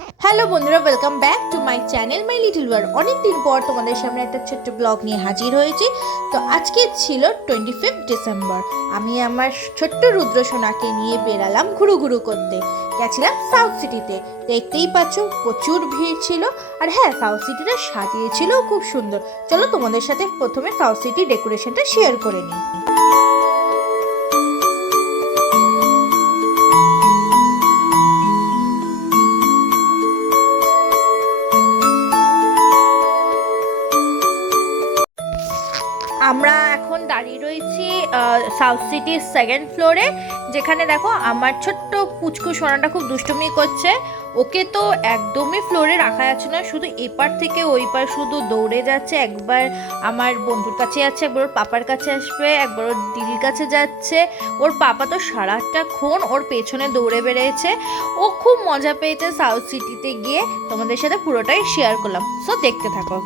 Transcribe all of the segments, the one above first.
Hello বন্ধুরা, welcome back to my channel my little world. অনেক দিন পর তোমাদের সামনে একটা ছোট্ট ব্লগ নিয়ে হাজির হয়েছি। তো আজকে ছিল 25 ডিসেম্বর। আমি আমার ছোট্ট রুদ্র সোনাকে নিয়ে বেরালাম ঘুরু করতে। গেছিলাম সাউথ সিটিতে। দেখতেই পাচ্ছ প্রচুর ভিড় ছিল। আর হ্যাঁ, সাউথ সিটিটা সাজিয়েছিল খুব সুন্দর। চলো তোমাদের সাথে প্রথমে সাউথ সিটি ডেকোরেশনটা শেয়ার করে নিই। আমরা এখন দাঁড়িয়ে রয়েছি সাউথ সিটির সেকেন্ড ফ্লোরে, যেখানে দেখো আমার ছোট্ট পুচকু সোনাটা খুব দুষ্টুমি করছে। ওকে তো একদমই ফ্লোরে রাখা যাচ্ছে না, শুধু এপার থেকে ওই পার শুধু দৌড়ে যাচ্ছে। একবার আমার বন্ধুর কাছে যাচ্ছে, একবার ওর পাপার কাছে আসবে, একবার ওর দিদির কাছে যাচ্ছে। ওর পাপা তো সারাটাক্ষণ ওর পেছনে দৌড়ে বেড়েছে। ও খুব মজা পেয়েছে সাউথ সিটিতে গিয়ে। তোমাদের সাথে পুরোটাই শেয়ার করলাম, সো দেখতে থাকো।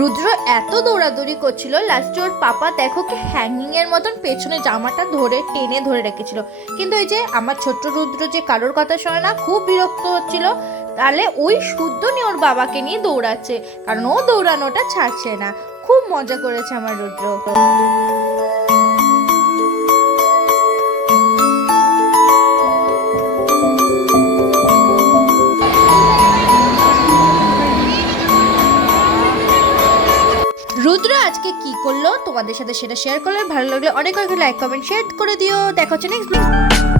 রুদ্র এত দৌড়াদৌড়ি করছিল, লাস্টে ওর পাপা দেখো কি হ্যাঙ্গিং এর মতন পেছনে জামাটা টেনে ধরে রেখেছিল। কিন্তু এই যে আমার ছোট্ট রুদ্র যে কারোর কথা শোনে না, খুব বিরক্ত হচ্ছিল। তাহলে ওই শুদ্ধ নিয়ে ওর বাবাকে নিয়ে দৌড়াচ্ছে, কারণ ও দৌড়ানোটা ছাড়ছে না। খুব মজা করেছে আমার রুদ্র। রুদ্র আজকে কি করলো তোমাদের সাথে সেটা শেয়ার করলে ভালো লাগলে অনেক লাইক কমেন্ট শেয়ার করে দিও। দেখা হচ্ছে নেক্সট।